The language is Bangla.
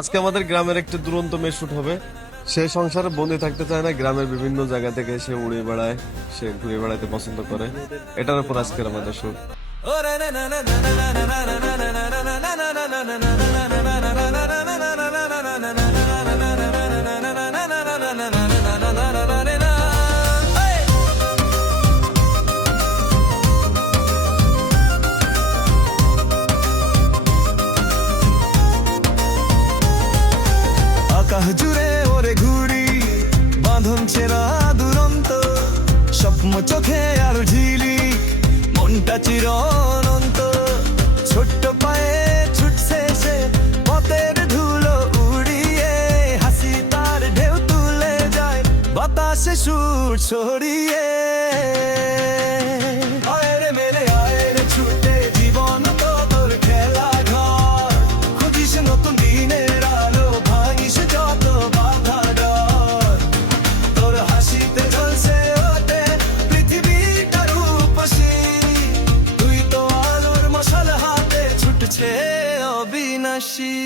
আজকে আমাদের গ্রামের একটি দুরন্ত মেয়ে শুট হবে। সে সংসারে বন্দি থাকতে চায় না, গ্রামের বিভিন্ন জায়গা থেকে সে উড়ে বেড়ায়, সে ঘুরে বেড়াতে পছন্দ করে। এটার উপর আজকের আমাদের শুট। আকাশ জুড়ে ওরে ঘুরি, বাঁধন ছেঁড়া দুরন্ত স্বপ্ন চোখে আর ঝিলিক, মনটা চির অনন্ত। ছোট্ট পায়ে ছুটছে সে পথের ধুলো উড়িয়ে, হাসি তার ঢেউ তুলে যায় বাতাসে সুর ছড়িয়ে। আয় রে মেলে আয় রে ছুটে, জীবন তো তোর খেলা ঘর, খুঁজিস নতুন দিনের আলো, ভাঙিস যত বাধা ডর। তোর হাসিতে ঝলসে ওঠে পৃথিবীটা রূপসী, তুই তো আলোর মশাল হাতে ছুটছে অবিনাশী।